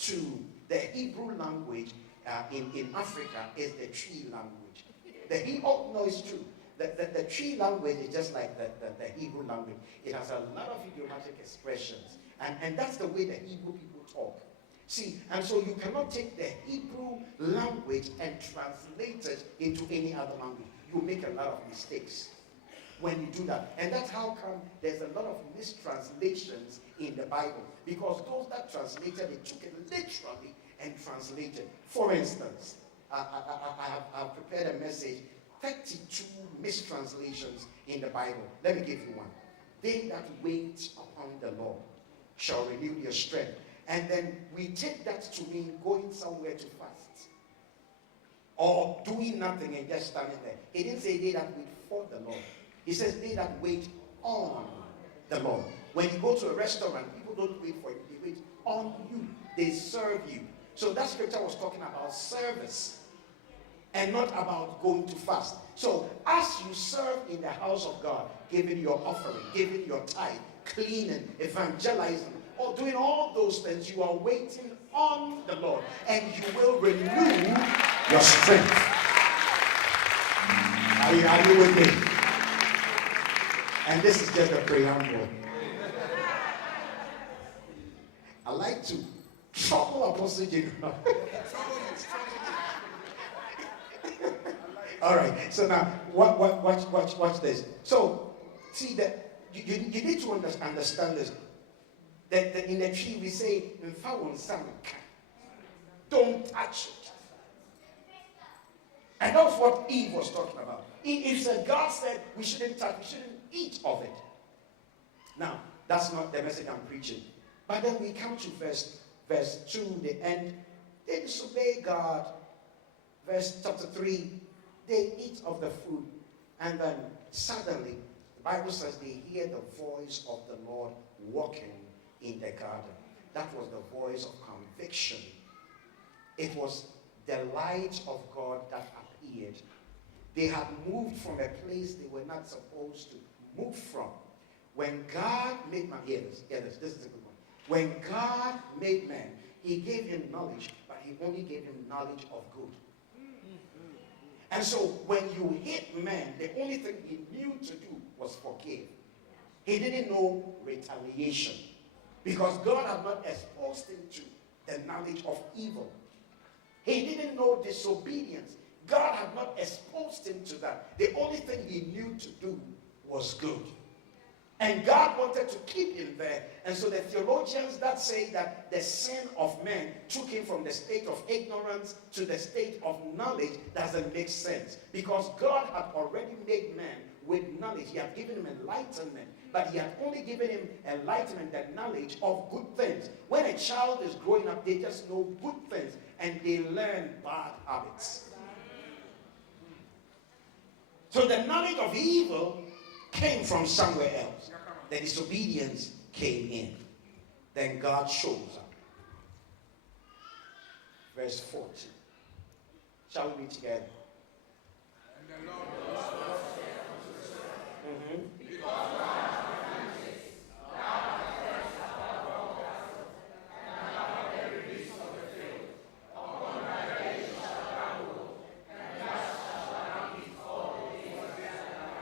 to the Hebrew language in Africa is the tree language. No, it's true. The tree language is just like the Hebrew language. It has a lot of idiomatic expressions. And that's the way the Hebrew people talk. See, and so you cannot take the Hebrew language and translate it into any other language. You make a lot of mistakes when you do that. And that's how come there's a lot of mistranslations in the Bible. Because those that translated it took it literally and translated. For instance, I have prepared a message, 32 mistranslations in the Bible. Let me give you one. They that wait upon the Lord shall renew their strength. And then we take that to mean going somewhere to fast. Or doing nothing and just standing there. He didn't say they that wait for the Lord. He says they that wait on the Lord. When you go to a restaurant, people don't wait for you. They wait on you. They serve you. So that scripture was talking about service and not about going to fast. So as you serve in the house of God, giving your offering, giving your tithe, cleaning, evangelizing, or doing all those things, you are waiting on the Lord, and you will renew your strength. Are you with me? And this is just a preamble. I like to trouble Apostle General. All right. So now, watch this. So, see that you need to understand this. That in the tree we say, don't touch it. And that's what Eve was talking about. If God said we shouldn't touch, we shouldn't eat of it. Now, that's not the message I'm preaching. But then we come to verse 2, the end. They disobey God. Chapter 3, they eat of the fruit. And then suddenly, the Bible says they hear the voice of the Lord walking in the garden. That was the voice of conviction. It was the light of God that appeared. They had moved from a place they were not supposed to move from. When God made man, hear this, this is a good one. When God made man, he gave him knowledge, but he only gave him knowledge of good. And so when you hit man, the only thing he knew to do was forgive. He didn't know retaliation. Because God had not exposed him to the knowledge of evil. He didn't know disobedience. God had not exposed him to that. The only thing he knew to do was good. And God wanted to keep him there. And so the theologians that say that the sin of man took him from the state of ignorance to the state of knowledge doesn't make sense. Because God had already made man with knowledge. He had given him enlightenment. But he had only given him enlightenment and knowledge of good things. When a child is growing up, they just know good things. And they learn bad habits. So the knowledge of evil came from somewhere else. The disobedience came in. Then God shows up. Verse 40. Shall we read together? And the Lord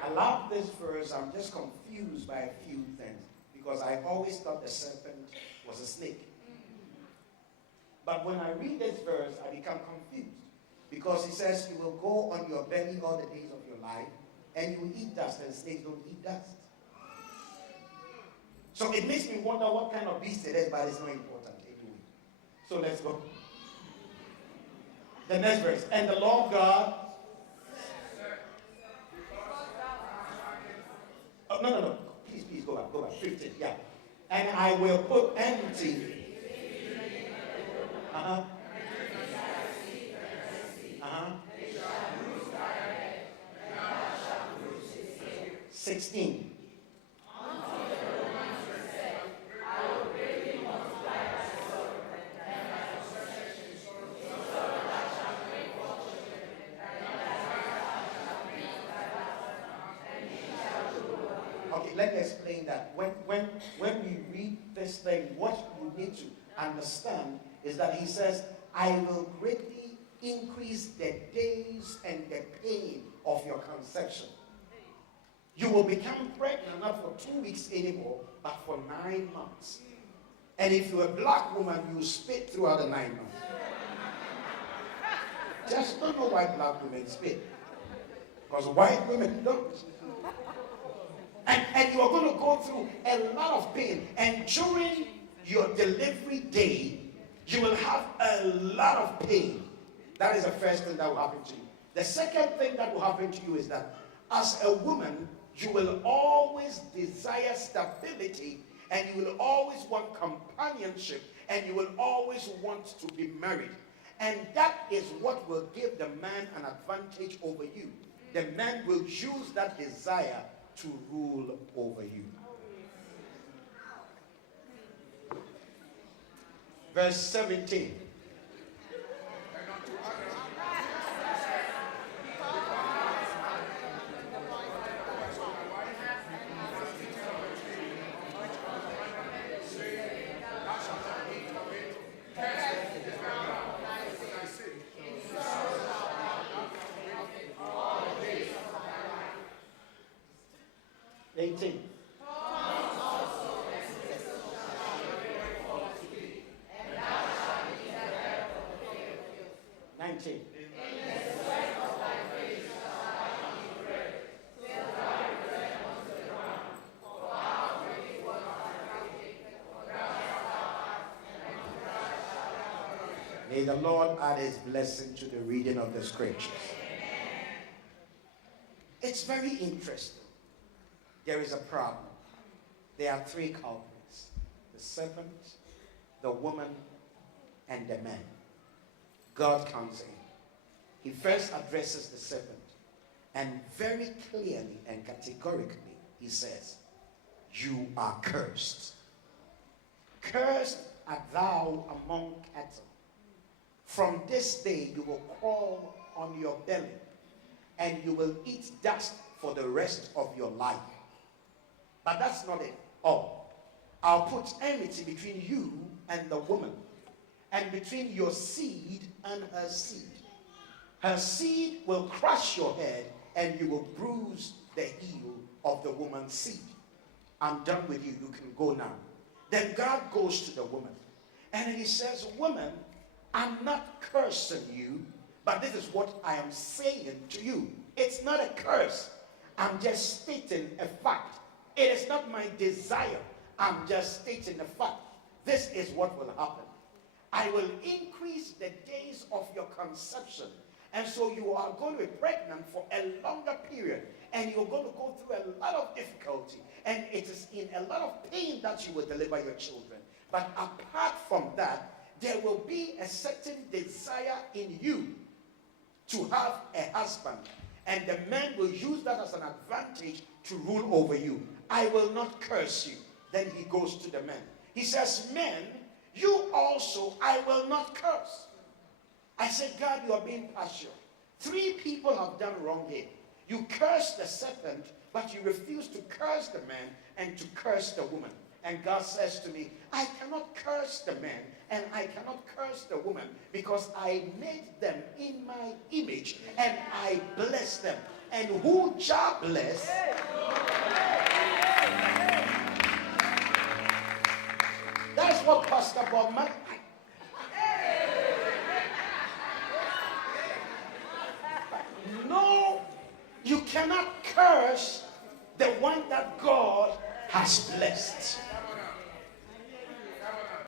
I love this verse. I'm just confused by a few things because I always thought the serpent was a snake. But when I read this verse, I become confused because it says you will go on your belly all the days of your life and you will eat dust, and snakes don't eat dust. So it makes me wonder what kind of beast it is, but it's not important anyway. So let's go. The next verse. And the Lord God. Oh, no. Please go back. 15, yeah. And I will put enmity. 16. Okay, let me explain that. When we read this thing, what need to understand is that he says, I will greatly increase the days and the pain of your conception. You will become pregnant not for 2 weeks anymore, but for 9 months. And if you're a black woman, you spit throughout the 9 months. Just don't know why black women spit. Because white women don't. And you are going to go through a lot of pain. And during your delivery day, you will have a lot of pain. That is the first thing that will happen to you. The second thing that will happen to you is that as a woman, you will always desire stability, and you will always want companionship, and you will always want to be married. And that is what will give the man an advantage over you. The man will use that desire to rule over you. Verse 17. Eighteen. 19. May the Lord add his blessing to the reading of the scriptures. It's very interesting. There is a problem. There are 3 culprits: the serpent, the woman, and the man. God comes in. He first addresses the serpent, and very clearly and categorically he says, you are cursed. Cursed art thou among cattle. From this day you will crawl on your belly, and you will eat dust for the rest of your life. But that's not it all. I'll put enmity between you and the woman, and between your seed and her seed. Her seed will crush your head, and you will bruise the heel of the woman's seed. I'm done with you. You can go now. Then God goes to the woman, and he says, woman, I'm not cursing you, but this is what I am saying to you. It's not a curse. I'm just stating a fact. It is not my desire. I'm just stating a fact. This is what will happen. I will increase the days of your conception. And so you are going to be pregnant for a longer period. And you're going to go through a lot of difficulty. And it is in a lot of pain that you will deliver your children. But apart from that, there will be a certain desire in you to have a husband. And the man will use that as an advantage to rule over you. I will not curse you. Then he goes to the men. He says, men, you also I will not curse. I said, God, you are being partial. 3 people have done wrong here. You curse the serpent, but you refuse to curse the man and to curse the woman. And God says to me, I cannot curse the man and I cannot curse the woman, because I made them in my image and I bless them. And who Jah bless, that's what Pastor Bob Marley. No, you cannot curse the one that God has blessed.